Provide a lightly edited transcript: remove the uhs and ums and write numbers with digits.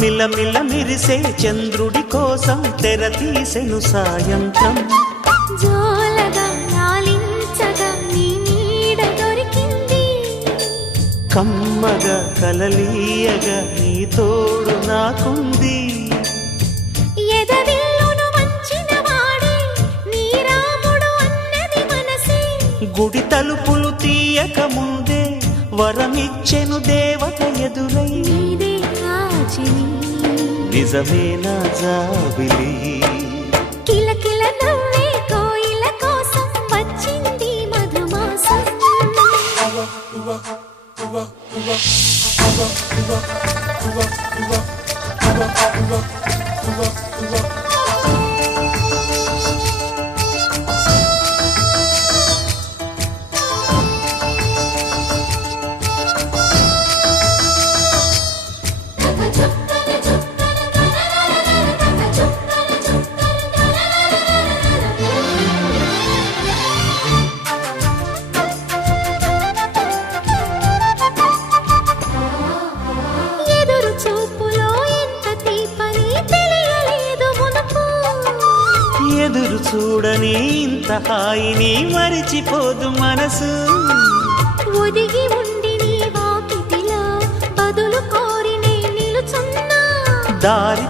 మిలమిల మిరిసే చంద్రుడి కోసం తెర తీసెను సాయంత్రం. జోలగా లాలించగా నీ నీడ దొరికింది, కమ్మగా కలలీయగా నీ తోడు నాకుంది. ఎదవిల్లును వంచిన వాడే నీ రాముడు అన్నది మనసే, గుడి తలుపులు తీయక ముందే వరమిచ్చెను దేవత ఎదురై. నీదే ఆచిని నిజమే నా జాబిలి, కిలకిల నవ్వే కోయిల కోసం వచ్చింది మధుమాసం. ఎదురు చూపులో ఎంత తీపని తెలియలేదు మునుపు, ఎదురు చూడని ఇంత హాయిని మరిచిపోదు మనసు. ఒదిగి ఉండి నీ వాకిటిలో బదులు కోరి నే నిలుచున్నా, దారి